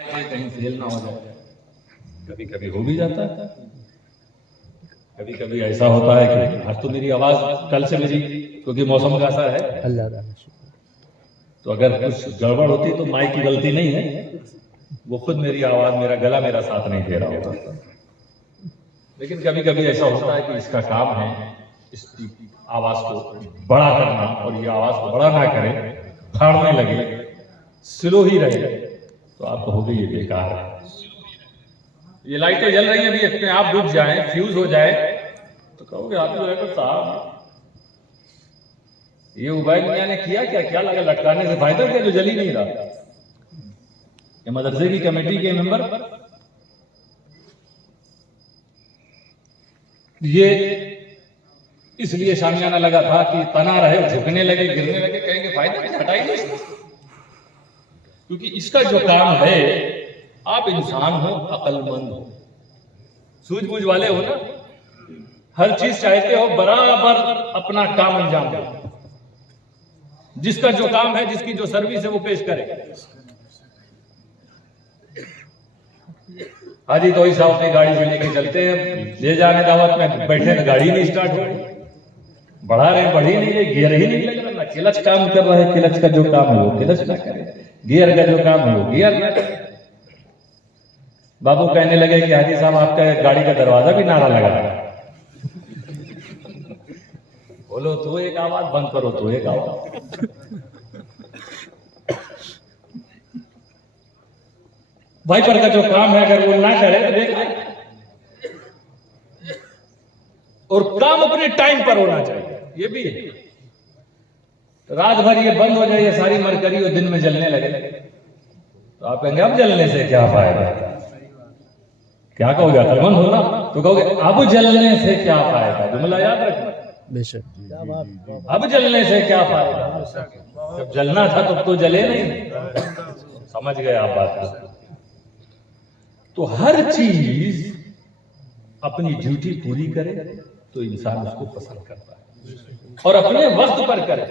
कहीं फेल ना हो जाए। कभी कभी हो भी जाता है, कभी कभी ऐसा होता है कि आज तो मेरी आवाज कल से मेरी, क्योंकि मौसम का असर है, अल्लाह तो अगर कुछ गड़बड़ होती तो माइक की गलती नहीं है, वो खुद मेरी आवाज, मेरा गला मेरा साथ नहीं दे रहा होता। लेकिन कभी कभी ऐसा होता है कि इसका काम है इस आवाज को बड़ा करना, और ये आवाज को बड़ा ना करे, भाड़ने लगे, स्लो ही रहे, तो आपको हो गई ये बेकार है। ये लाइटें जल रही हैं, अभी अपने आप बुझ जाए, फ्यूज हो जाए, तो कहोगे आप डायरेक्टर साहब ये उबैद मियां ने किया क्या? क्या लगा लटकाने से फायदा क्या जो जल ही नहीं रहा? ये मदरसे की कमेटी के मेंबर ये इसलिए शामियाना लगा था कि तना रहे, झुकने लगे, गिरने लगे, कहेंगे फायदा क्या, हटाइए इसको। क्योंकि इसका जो काम है, आप इंसान हो, अक्लमंद हो, सूझबूझ वाले हो ना, हर चीज चाहते हो बराबर अपना काम अंजाम दो। जिसका जो काम है, जिसकी जो सर्विस है, वो पेश करे। हाजी तो साहब अपनी गाड़ी से लेके चलते हैं, ले जाने दावत में बैठे ना, गाड़ी नहीं स्टार्ट हो रही, बढ़ा रहे हैं, बढ़ी नहीं रही, गियर ही नहीं लग रहा, ना क्लच काम कर रहा है, क्लच का जो काम है वो क्लच ना करे, गियर का जो काम है वो गियर ना करे। बाबू कहने लगे कि हाजी साहब आपका गाड़ी का दरवाजा भी नारा लगा है। बोलो तो एक आवाज, बंद करो तो एक आवाज। वाइपर का जो काम है अगर वो ना करे तो देख, और काम अपने टाइम पर होना चाहिए, ये भी है। रात भर ये बंद हो जाए, ये सारी मरकरी और दिन में जलने लगे, तो आप कहेंगे अब जलने से क्या फायदा? क्या कहोगे? अक्लमंद हो ना, तो कहोगे अब जलने से क्या फायदा? जुमला याद रखना, बेशक। अब जलने से क्या फायदा? जब जलना था तब तो जले नहीं। समझ गए आप बात? तो हर चीज अपनी ड्यूटी पूरी करे तो इंसान उसको पसंद करता है, और अपने वक्त पर करे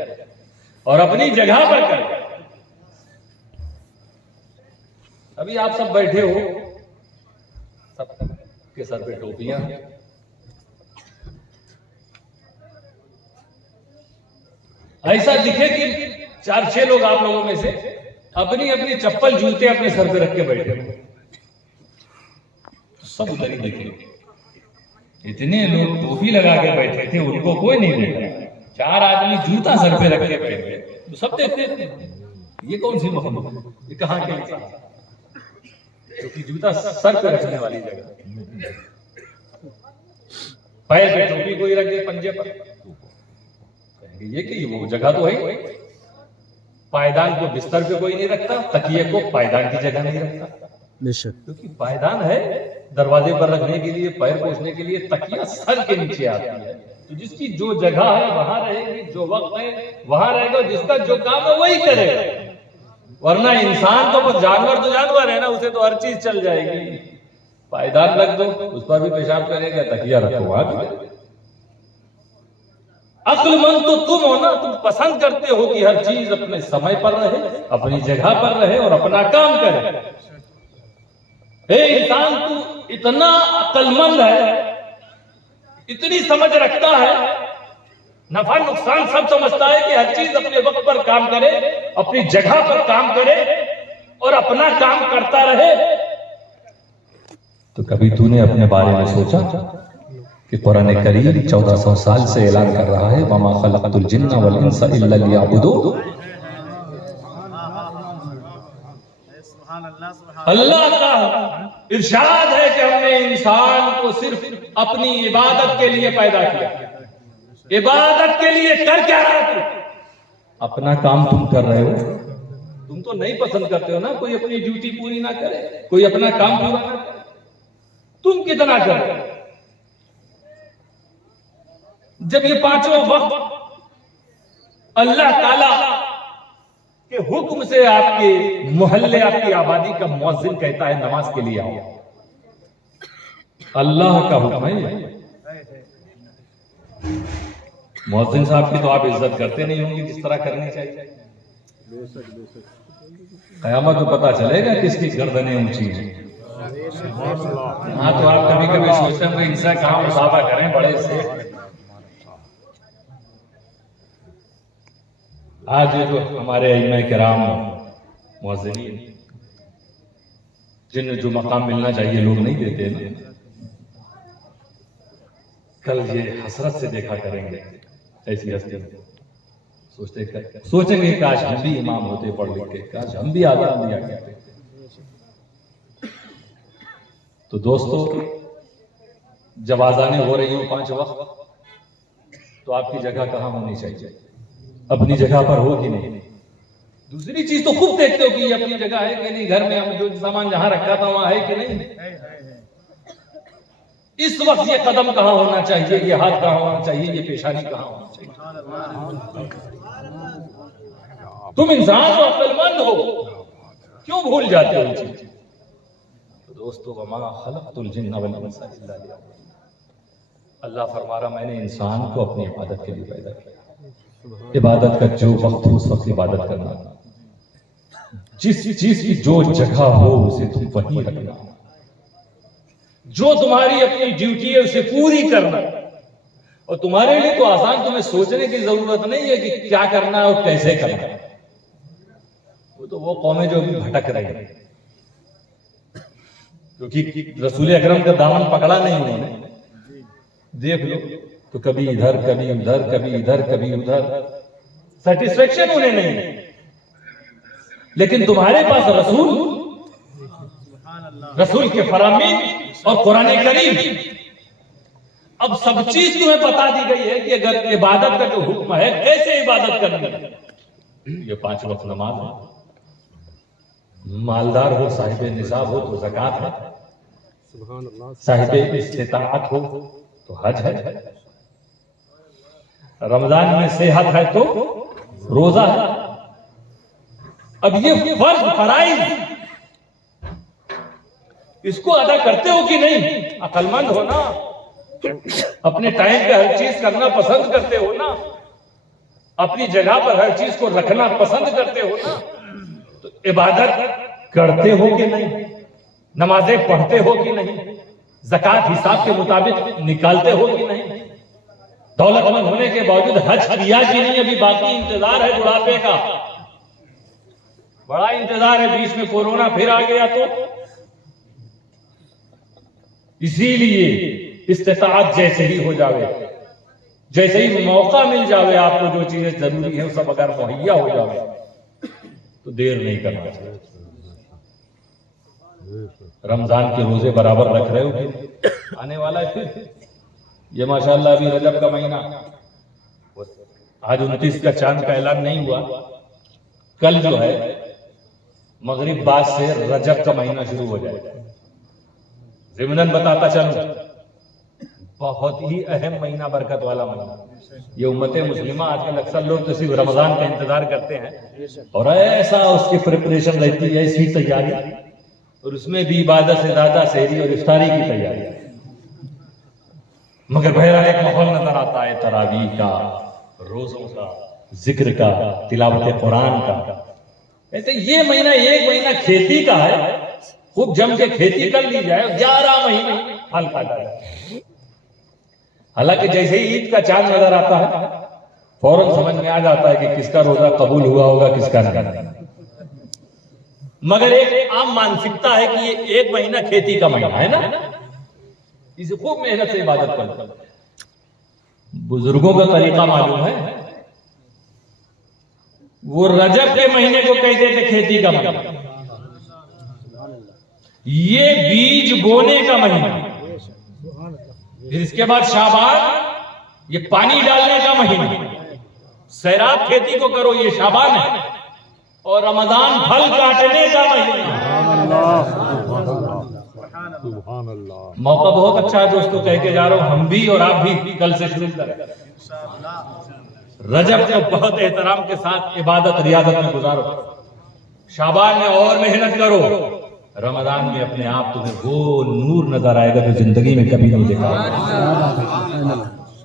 और अपनी जगह पर करे। अभी आप सब बैठे हो, सबके सर पे टोपियां, ऐसा दिखे कि 4-6 लोग आप लोगों में से अपनी अपनी चप्पल जूते अपने सर पे रख के बैठे हो, सब उधर ही देखेंगे। इतने लोग टोपी लगा के बैठे थे, उनको कोई नहीं देख रहा, 4 आदमी जूता सर पे रख के बैठे, तो सब देखते थे ये कौन सी मोहम्मद, ये कहां के इंसान, क्योंकि जूता सर पे रखने वाली जगह, पैर पे टोपी कोई रख दे पंजे पर, ये कि वो जगह तो है। पायदान को बिस्तर पे कोई नहीं रखता, तकिए को पायदान की जगह नहीं रखता, क्योंकि पायदान है दरवाजे पर रखने के लिए, पैर पोछने के लिए, तकिया सर के नीचे आती है। तो जिसकी जो जगह है वहां रहेगी, जो वक्त है वहां रहेगा, जिसका जो काम है वही करेगा। वरना इंसान तो बस जानवर तो जानवर है ना, उसे तो हर चीज चल जाएगी। पायदान रख दो, उस पर भी पेशाब करेगा, तकिया रखो वहां भी। अक्लमंद तो तुम हो ना, तुम पसंद करते हो कि हर चीज अपने समय पर रहे, अपनी जगह पर रहे और अपना काम करे। हे इंसान, तू इतना अक्लमंद है, इतनी समझ रखता है, नफा नुकसान सब समझता है कि हर चीज अपने वक्त पर काम करे, अपनी जगह पर काम करे और अपना काम करता रहे। तो कभी तूने अपने बारे में सोचा कि कुरान करीम 1400 साल से ऐलान कर रहा है, वमा खलक़तुल जिन्ना वल इंसा इल्ला लियअबुदून। अल्लाह का इरशाद है कि हमने इंसान को सिर्फ अपनी इबादत के लिए पैदा किया। इबादत के लिए कर क्या रहा तू? अपना काम तुम कर रहे हो। तुम तो नहीं पसंद करते हो ना कोई अपनी ड्यूटी पूरी ना करे, कोई अपना काम पूरा ना करे। तुम कितना करते हो? जब ये 5 वक्त अल्लाह ताला के हुक्म से आपके मोहल्ले, आपकी आबादी का मुअज्जिन कहता है नमाज के लिए आओ, अल्लाह का हुक्म है। मुअज्जिन साहब की तो आप इज्जत करते नहीं होंगे जिस तरह करनी चाहिए। कयामत में पता चलेगा किसकी गर्दनें ऊंची हैं। हाँ, तो आप कभी कभी सोचते हैं इनसे कहाँ मुसाफा करें बड़े से। आज ये जो हमारे इमाम किराम मुअज्जिनीन जिन्हें जो मकाम मिलना चाहिए लोग नहीं देते ना, कल ये हसरत से देखा करेंगे ऐसी हस्ती। सोचेंगे काश हम भी इमाम होते पढ़ लिख के, काश हम भी आजाद दिया करते। तो दोस्तों, जब आजानें हो रही हो 5 वक्त, तो आपकी जगह कहाँ होनी चाहिए? अपनी जगह पर हो कि नहीं? दूसरी चीज तो खूब देखते हो कि ये अपनी जगह है कि नहीं, घर में हम जो सामान जहां रखा था वहां है कि नहीं। इस वक्त ये कदम कहां होना चाहिए, ये हाथ कहां होना चाहिए, ये पेशानी कहां होना चाहिए। तुम इंसान हो, अक्लमंद हो, क्यों भूल जाते हो ये चीज? तो दोस्तों, वमा खलक़तुल जिन्ना वल इंसा इल्ला लियअबुदून। अल्लाह फरमा रहा, मैंने इंसान को अपनी इबादत के लिए पैदा किया। इबादत का जो वक्त हो उस वक्त इबादत करना, जिस चीज की जो जगह हो उसे तुम वहीं रखना, जो तुम्हारी अपनी ड्यूटी है उसे पूरी करना। और तुम्हारे लिए तो आसान, तुम्हें सोचने की जरूरत नहीं है कि क्या करना है और कैसे करना है। वो कौमें जो भटक रही है, क्योंकि रसूल अकरम का दामन पकड़ा नहीं उन्होंने। देख लो तो कभी इधर कभी उधर, कभी इधर कभी उधर, सेटिस्फेक्शन उन्हें नहीं। लेकिन तुम्हारे पास रसूल के फरामीन और कुरान करीम, अब सब चीज तुम्हें बता दी गई है कि अगर इबादत का जो हुक्म है कैसे इबादत करनी है। ये 5 वक्त नमाज है, मालदार हो, साहिब निसाब हो तो ज़कात है, साहिब इस्तिताअत हो तो हज है, रमजान में सेहत है तो रोजा है। अब ये फर्ज फराइज, इसको अदा करते हो कि नहीं? अक्लमंद हो ना, अपने टाइम पे हर चीज करना पसंद करते हो ना, अपनी जगह पर हर चीज को रखना पसंद करते हो ना। तो इबादत करते हो कि नहीं? नमाजें पढ़ते हो कि नहीं? ज़कात हिसाब के मुताबिक निकालते हो कि नहीं? दौलतमंद होने के बावजूद हज किया कि नहीं? अभी बाकी इंतजार है बुढ़ापे का, बड़ा इंतजार है। बीच में कोरोना फिर आ गया तो इसीलिए इस्तिताअत जैसे ही हो जावे, जैसे ही मौका मिल जावे, आपको जो चीजें जरूरी है सब अगर मुहैया हो जावे तो देर नहीं करना चाहिए। रमजान के रोजे बराबर रख रहे हो, आने वाला है फिर ये माशाअल्लाह। अभी रजब का महीना, आज 29 का चांद का ऐलान नहीं हुआ, कल जो है मगरिब बाद से रजब का महीना शुरू हो जाएगा। ज़िमनन बताता चलूं, बहुत ही अहम महीना, बरकत वाला महीना। ये उम्मत मुस्लिमा आजकल अक्सर लोग तो सिर्फ रमजान का इंतजार करते हैं और ऐसा उसकी प्रिपरेशन रहती है, ऐसी तैयारी, और उसमें भी इबादत से ज्यादा सहरी और इफ्तारी की तैयारी। मगर बहरा एक माहौल नजर आता है तरावीह का, रोजों का, जिक्र का, तिलावत कुरान का। ऐसे ये महीना एक महीना खेती का है, खूब जम के खेती कर ली जाए, 11 महीने फल काटा जाए। हालांकि जैसे ही ईद का चांद नजर आता है फौरन समझ में आ जाता है कि किसका रोजा कबूल हुआ होगा, किसका नहीं। मगर एक आम मानसिकता है कि ये 1 महीना खेती का महीना है ना, इसे खूब मेहनत से इबादत करते हैं। बुजुर्गों का तरीका मालूम है, वो रजब के महीने को कहते थे खेती का महीना, ये बीज बोने का महीना, फिर इसके बाद शाबान ये पानी डालने का महीना, सैराब खेती को करो ये शाबान है, और रमजान फल काटने का महीना। मौका बहुत अच्छा है दोस्तों, कह के जा रहा हूं, हम भी और आप भी कल से शुरू करें। रजब को बहुत एहतराम के साथ इबादत रियाजत में गुजारो, शाबान में और मेहनत करो, रमजान में अपने आप तुम्हें वो नूर नजर आएगा जो जिंदगी में कभी नहीं देखा,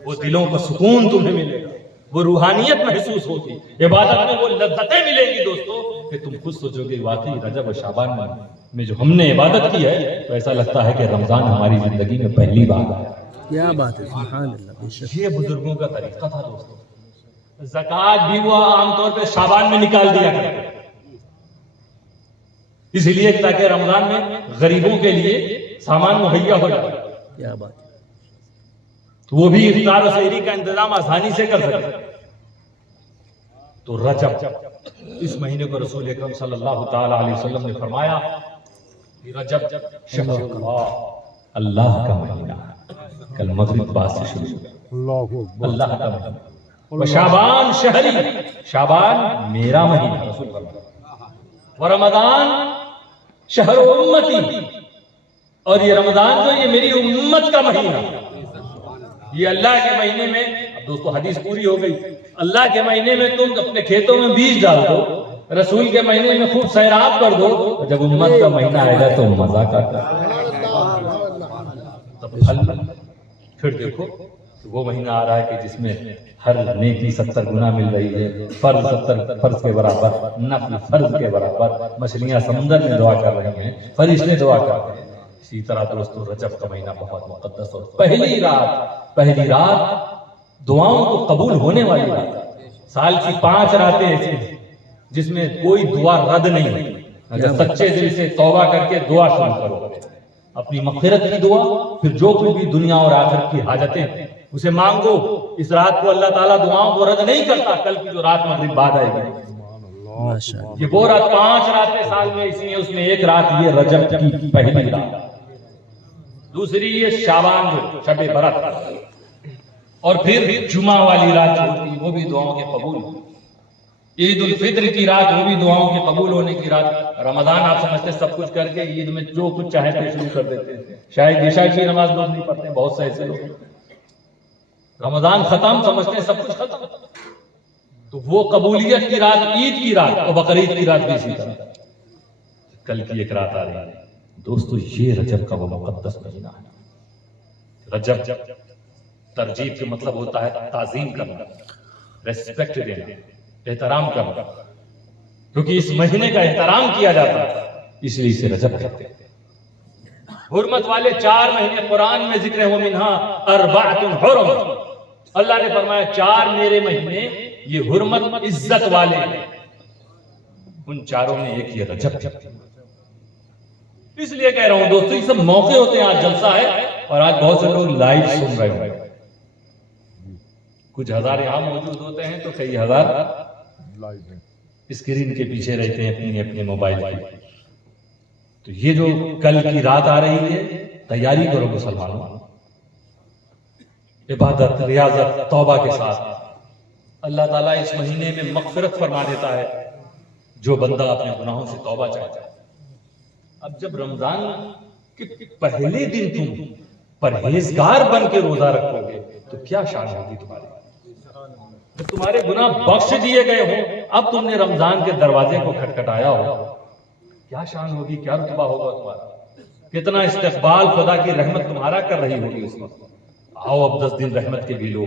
वो दिलों को सुकून तुम्हें मिलेगा। वो रूहानियत महसूस होगी, इबादत में वो लज्जतें मिलेंगी दोस्तों कि तुम खुद सोचोगे वाकई रजब और शाबान में जो हमने इबादत की है तो ऐसा लगता है कि रमजान हमारी जिंदगी में पहली बार आया। क्या बात है, सुभान अल्लाह, बेशक। ये बुजुर्गों का तरीका था दोस्तों। ज़कात भी वो आमतौर पे शाबान में निकाल दिया करते, इसलिए ताकि रमजान में गरीबों के लिए सामान मुहैया हो जाए, क्या बात है। तो वो भी इफ्तार और सहरी का इंतजाम आसानी से कर सकते। तो रजब, इस महीने को रसूल अकरम सल्लल्लाहु ताला अलैहि वसल्लम ने फरमाया कि रजब शहरुल्लाह, अल्लाह का महीना। कल मगरिब बाद से शुरू हुआ, अल्लाह का महीना। व शाबान शहरी, शाबान मेरा महीना, रसूल फरमाया। व रमजान शहर उम्मती, और ये रमजान जो ये मेरी उम्मत का महीना। ये अल्लाह के महीने में, अब दोस्तों हदीस पूरी हो गई, अल्लाह के महीने में तुम अपने खेतों में बीज डाल दो, रसूल के महीने में खूब सैराब कर दो, जब उम्मत का महीना आएगा तो मजा करता, तब फल। फिर देखो वो महीना आ रहा है कि जिसमें हर नेकी 70 गुना मिल रही है, फर्ज 70 फर्ज के बराबर, नफल फर्ज के बराबर, मछलियां समुद्र में दुआ कर रही हैं, फरिश्ते दुआ कर रहे हैं। इसी तरह दोस्तों रजब का महीना बहुत मुकद्दस और पहली रात दुआओं को कबूल होने वाली रात। साल की 5 रातें ऐसी जिसमें कोई दुआ रद्द नहीं होती। अगर सच्चे दिल से तौबा करके दुआ शुरू करो, अपनी मग़फ़िरत की दुआ, फिर जो कुछ भी दुनिया और आखिरत की हाजतें उसे मांगो। इस रात को अल्लाह ताला दुआओं को रद्द नहीं करता। कल की जो रात मग़रिब बाद आएगी, ये वो रात, 5 रातें साल में, इसलिए उसमें एक रात ये रजब की पहली रात, दूसरी ये शाबान जो शबे बरत, और फिर जुमा वाली रात जो होती वो भी दुआओं के कबूल। ईद उल फित्र की रात, वो भी दुआओं के कबूल होने की रात। रमजान आप समझते सब कुछ करके ईद में जो कुछ चाहे तो शुरू कर देते हैं। शायद ईशा की नमाज लोग नहीं पढ़ते, बहुत से ऐसे लोग। रमजान खत्म समझते हैं, सब कुछ खत्म। तो वो कबूलियत की रात, ईद की रात और बकरीद की रात भी इसी तरह। कल की एक रात आ रही है दोस्तों, ये रजब का वो मुकद्दस महीना है। रजब तरजीब का मतलब होता है ताजीम करना, रेस्पेक्ट देना, एहतराम करना, क्योंकि इस महीने का एहतराम किया जाता है, इसलिए इसे रजब कहते हैं। हुर्मत वाले 4 महीने कुरान में जिक्र है, वो मिन्हा अर्बाअतुन हुरम। अल्लाह ने फरमाया 4 मेरे महीने ये हुर्मत इज्जत वाले हैं, उन चारों में एक ये रजब। इसलिए कह रहा हूं दोस्तों, ये सब मौके होते हैं। आज जलसा है और आज बहुत से लोग लाइव सुन रहे होंगे, कुछ हजार यहां मौजूद होते हैं तो कई हजार स्क्रीन के पीछे रहते हैं अपनी अपने मोबाइल की। तो ये जो कल की रात आ रही है, तैयारी करो मुसलमानों, इबादत, रियाजत, तौबा के साथ। अल्लाह ताला इस महीने में मग़फ़िरत फरमा देता है जो बंदा अपने गुनाहों से तौबा चाहता है। अब जब रमजान के पहले दिन तुम परहेजगार बन के रोजा रखोगे तो क्या शान होगी तुम्हारी। जब तुम्हारे गुनाह बख्श दिए गए हो, अब तुमने रमजान के दरवाजे को खटखटाया हो, क्या शान होगी, क्या रुतबा होगा तुम्हारा, कितना इस्तक़बाल खुदा की रहमत तुम्हारा कर रही होगी उस वक्त। आओ अब 10 दिन रहमत के भी लो,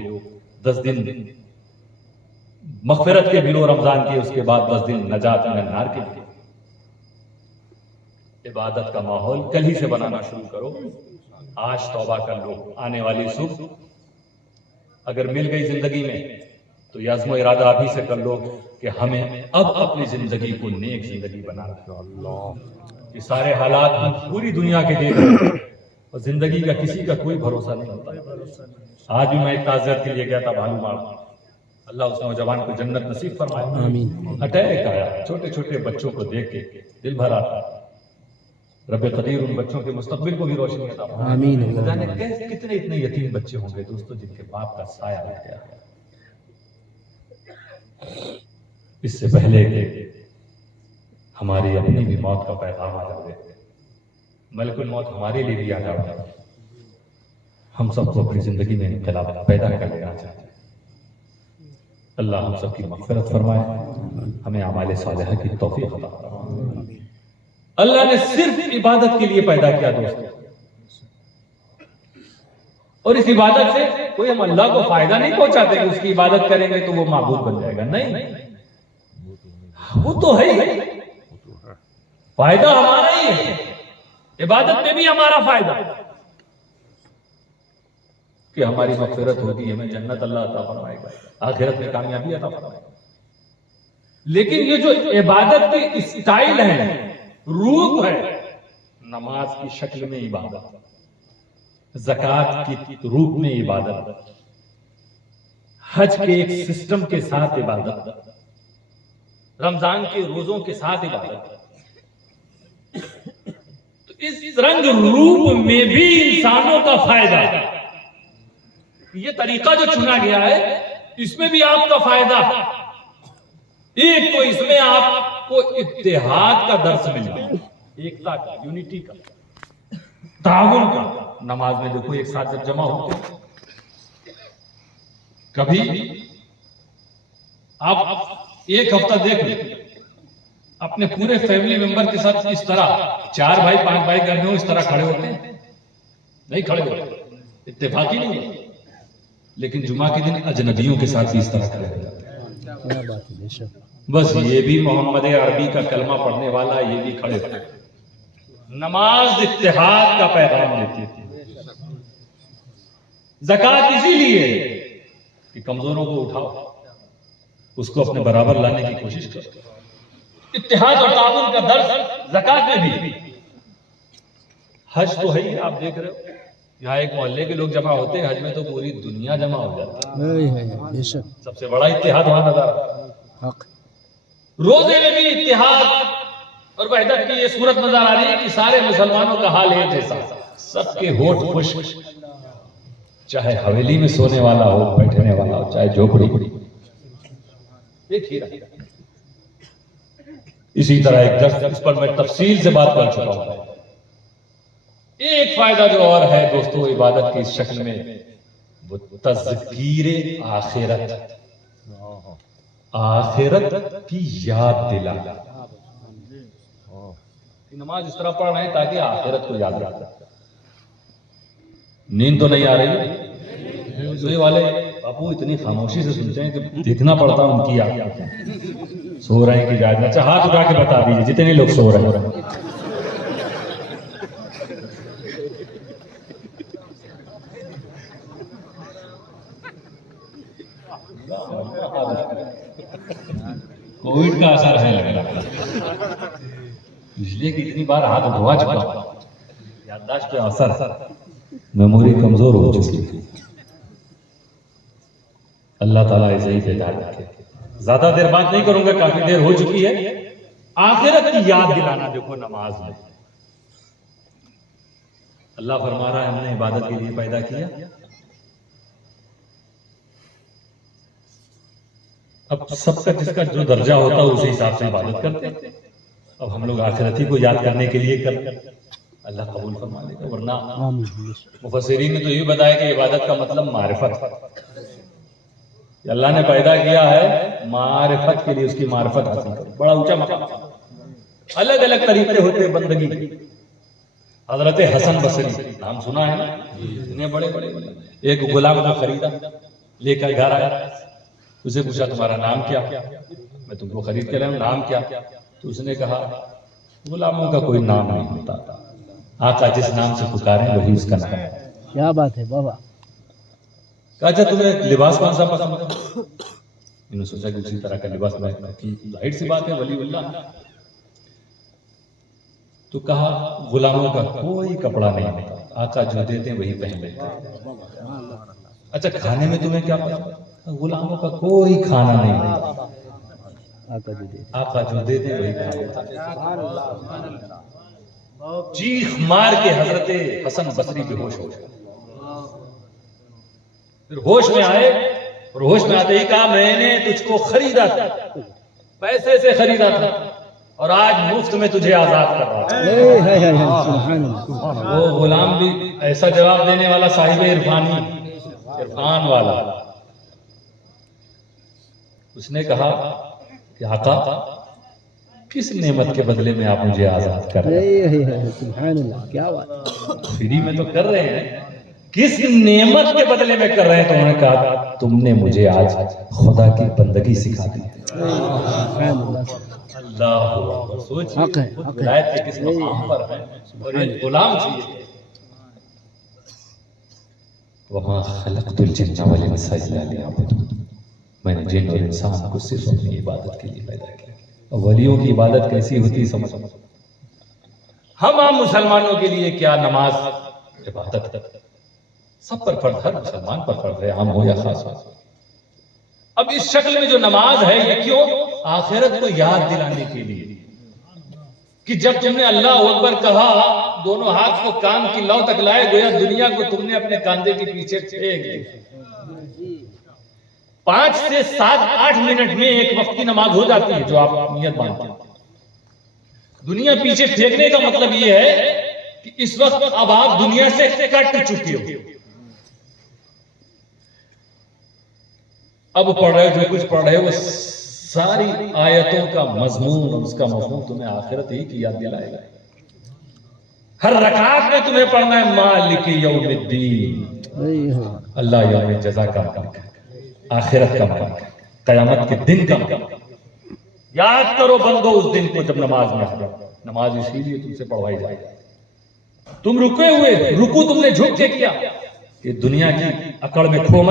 10 दिन मग़फ़िरत के भी लो रमजान के, उसके बाद 10 दिन नजात मिनन नार के भी। इबादत का माहौल कल ही से बनाना शुरू करो, आज तौबा कर लो। आने वाली सुबह अगर मिल गई जिंदगी में तो ये अज़्म इरादा अभी से कर लो कि हमें अब अपनी जिंदगी को नेक जिंदगी बनाना। ये सारे हालात पूरी दुनिया के देख रहे हैं और जिंदगी का किसी का कोई भरोसा नहीं होता। आज भी मैं एक ताज़ियत के लिए गया था भालूमाड़, अल्लाह उस नौजवान को जन्नत नसीब फरमाए। आमीन। अटैक आया, छोटे छोटे बच्चों को देख के दिल भर आता। रब्बे कदीर उन बच्चों के मुस्तकबिल को भी रोशनी अता फरमाए। आमीन। जाने कितने इतने यतीम बच्चे होंगे दोस्तों जिनके बाप का साया लग गया है। इससे पहले कि हमारी अपनी भी मौत का पैगाम आ जाए, मलकुल मौत हमारे लिए भी आ जाए, हम सबको अपनी जिंदगी में इनकलाब पैदा कर लेना चाहते हैं। अल्लाह हम सबकी मग़फ़िरत फरमाए, हमें आमाल सालिहा की तौफीक अता फरमाए। अल्लाह ने सिर्फ इबादत के लिए पैदा किया दोस्तों। और इस इबादत से कोई हम अल्लाह को फायदा नहीं पहुंचाते कि उसकी इबादत करेंगे तो वो माबूद बन जाएगा, नहीं, वो तो है ही, फायदा हमारा ही है, इबादत में भी हमारा फायदा कि हमारी मग़फ़िरत होगी, हमें जन्नत अल्लाह अता फरमाएगा, आखिरत में कामयाबी अता फरमाएगा। लेकिन ये जो इबादत की स्टाइल है, रूप है, नमाज की शक्ल में इबादत, ज़कात की रूप में इबादत, हज के एक सिस्टम के साथ इबादत, रमजान के रोजों के साथ इबादत, तो इस रंग रूप में भी इंसानों का फायदा, ये तरीका जो चुना गया है इसमें भी आपका फायदा। एक तो इसमें आपको इत्तेहाद का दर्स मिल रहा है, एकता का, यूनिटी का, ताउन का। नमाज में देखो एक साथ जब जमा होते हैं, कभी आप एक हफ्ता देख लो अपने पूरे फैमिली मेंबर के साथ इस तरह 4 भाई 5 भाई घर में हो, इस तरह खड़े होते हैं, नहीं खड़े होते, इत्तेफाकी नहीं होते। लेकिन जुमा के दिन अजनबियों के साथ भी इस तरह खड़े हो जाते हैं। बस ये भी मोहम्मद अरबी का कलमा पढ़ने वाला, ये भी खड़े होते। नमाज इत्तेहाद का पैगाम देती थी। ज़कात इसीलिए कि कमजोरों को उठाओ, उसको अपने बराबर लाने की कोशिश करो। इत्तेहाद और ताउन का दर्स ज़कात में भी। हज तो है ही, आप देख रहे हो, यहाँ एक मोहल्ले के लोग जमा होते हैं, हज में तो पूरी दुनिया जमा हो जाती है। सबसे बड़ा इत्तेहाद वहां नजर। रोजे में भी इत्तेहाद और वहदत की ये सूरत नजर आ रही है कि सारे मुसलमानों का हाल एक जैसा, सबके होठ खुश्क, चाहे हवेली में सोने वाला हो, बैठने वाला हो, चाहे झोपड़ी, एक ही रहा। इसी तरह एक दर्स, इस पर मैं तफसील से बात कर चुका हूं। एक फायदा जो और है दोस्तों इबादत की इस शक्ल में, वो तज़कीरे आखिरत, आखिरत की याद दिलाना। नमाज इस तरह पढ़ रहे हैं ताकि आखिरत को याद रखा। नींद तो नहीं आ रही, सोए वाले बापू इतनी खामोशी से सुनते हैं कि देखना पड़ता है उनकी याद। सो रहे हैं कि जाग। अच्छा हाथ उठा के बता दीजिए जितने लोग सो रहे हैं। कोविड का असर है लग रहा, इसलिए कि इतनी बार हाथ उठवा चुका, याददाश्त पे असर, मेमोरी कमजोर हो चुकी थी। अल्लाह ताला ऐसे ही हिदायत रखे। ज्यादा देर बात नहीं करूंगा, काफी देर हो चुकी है। आखिरत की याद दिलाना देखो नमाज में। अल्लाह फरमा रहा है हमने इबादत के लिए पैदा किया। अब सबका जिसका जो दर्जा होता है उसी हिसाब से इबादत करते हैं। अब हम लोग आखिरत ही को याद करने के लिए करते हैं, अल्लाह कबूल फरमा लेगा। वरना मुफस्सिरीन ने तो ये बताया कि इबादत का मतलब मारिफत, अल्लाह ने पैदा किया है मारिफत के लिए, उसकी मारिफत हासिल करो। बड़ा ऊंचा मकाम, अलग अलग तरीके होते हैं बंदगी के। हजरत हसन बसरी नाम सुना है ना, इतने बड़े बड़े। एक गुलाम को खरीदा, लेकर घर आया, उसे पूछा तुम्हारा नाम क्या? मैं तुमको खरीद के लाया हूं, नाम क्या? तो उसने कहा गुलामों का कोई नाम नहीं होता, आका जिस नाम से पुकारें वही उसका नाम है। क्या बात है बाबा। अच्छा तुम्हें लिबास कौन सा पसंद है? इन्होंने सोचा कि उसी तरह का लिबास में, जाहिर सी बात है वलीउल्लाह। तो कहा गुलामों का कोई कपड़ा नहीं होता, आका जो देते हैं वही पहन लेते हैं। अच्छा खाने में तुम्हें क्या पसंद? गुलामों का कोई खाना नहीं होता, आका जो देते हैं वही खा लेते हैं। चीख मार के हजरत हसन बसरी बेहोश हो गए। फिर होश में आए और होश में आते ही कहा मैंने तुझको खरीदा था, पैसे से खरीदा था, और आज मुफ्त में तुझे आजाद कर रहा हूं। वो गुलाम भी ऐसा जवाब देने वाला, साहिब इरफानी, इरफान वाला। उसने कहा कि आका किस नेमत के बदले में आप मुझे आजाद कर रहे हैं? सुभान अल्लाह, क्या बात। फ्री में तो कर रहे हैं, किस नेमत के बदले में कर रहे हैं? तो उन्होंने कहा तुमने मुझे आज खुदा की बंदगी सिखा दी। अल्लाह, सोचिए खुद विलायत के किस मकाम पर है और ये गुलाम चाहिए। वमा खलक़तुल जिन्ना वल इंसा इल्ला लियअबुदून, मैंने जिन और इंसान को सिर्फ अपनी इबादत के लिए पैदा किया। वलियों की इबादत कैसी होती है समझ। हम आम मुसलमानों के लिए क्या नमाज इबादत है, सब पर फर्ज, हर मुसलमान पर फर्ज है, आम हो या खास हो। अब इस शक्ल में जो नमाज है ये क्यों? आखिरत को याद दिलाने के लिए कि जब तुमने अल्लाह अकबर कहा, दोनों हाथ को कान की लौ तक लाए, गोया दुनिया को तुमने अपने कंधे के पीछे फेंक दिया। 5 से 7-8 मिनट में एक वक्त की नमाज हो जाती है जो आप नियत बांधते हैं। दुनिया पीछे फेंकने का मतलब ये है कि इस वक्त अब आप दुनिया से कट चुके हो। अब पढ़ रहे हो, जो कुछ पढ़ रहे हो वो सारी आयतों का मजमून और उसका मफहूम तुम्हें आखिरत ही की याद दिलाएगा। हर रकात में तुम्हें पढ़ना है मालिक यौमिद्दीन, अल्लाह यौम जज़ा का मालिक, आखिरत का मालिक, कयामत के दिन का मालिक। याद करो बंदो उस दिन को जब नमाज में आओ। नमाज इसीलिए तुमसे पढ़वाई जाए। तुम रुके हुए, रुकू तुमने झुक के किया, ये दुनिया की अकड़ में खो